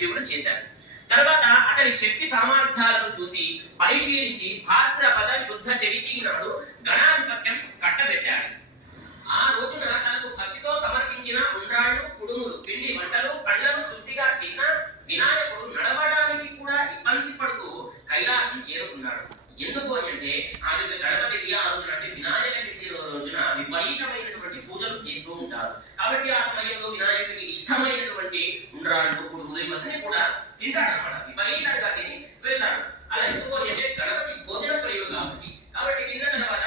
శివుడు చేశాడు. తర్వాత అతని శక్తి సామర్థ్యాలను చూసి పరిశీలించి భాద్రపద శుద్ధ చవితి నాడు గణాధిపత్యం కట్టబెట్టాడు. ఆ రోజున తనకు భక్తితో సమర్పించిన ఉండ్రాళ్ళు, కుడుములు, పిండి వంటలు, పండ్లను సృష్టిగా తిన్న వినాయకుడు నడవడానికి కూడా ఇబ్బంది పడుతూ కైలాసం చేరుకున్నాడు. ఎందుకు అని అంటే ఆ యొక్క గణపతికి ఆ రోజున అంటే వినాయక చవితి రోజున విపరీతమైనటువంటి పూజలు చేస్తూ ఉంటారు. కాబట్టి ఆ సమయంలో వినాయకుడికి ఇష్టమైనటువంటి ఉండ్రాళ్ళు, కుడుములు ఇవన్నీ కూడా తింటాడు అనమాట. విపరీతంగా తిని వెళ్తాడు. అలా ఎందుకు అని అంటే గణపతి భోజన ప్రియుడు కాబట్టి. కాబట్టి తిన్న తర్వాత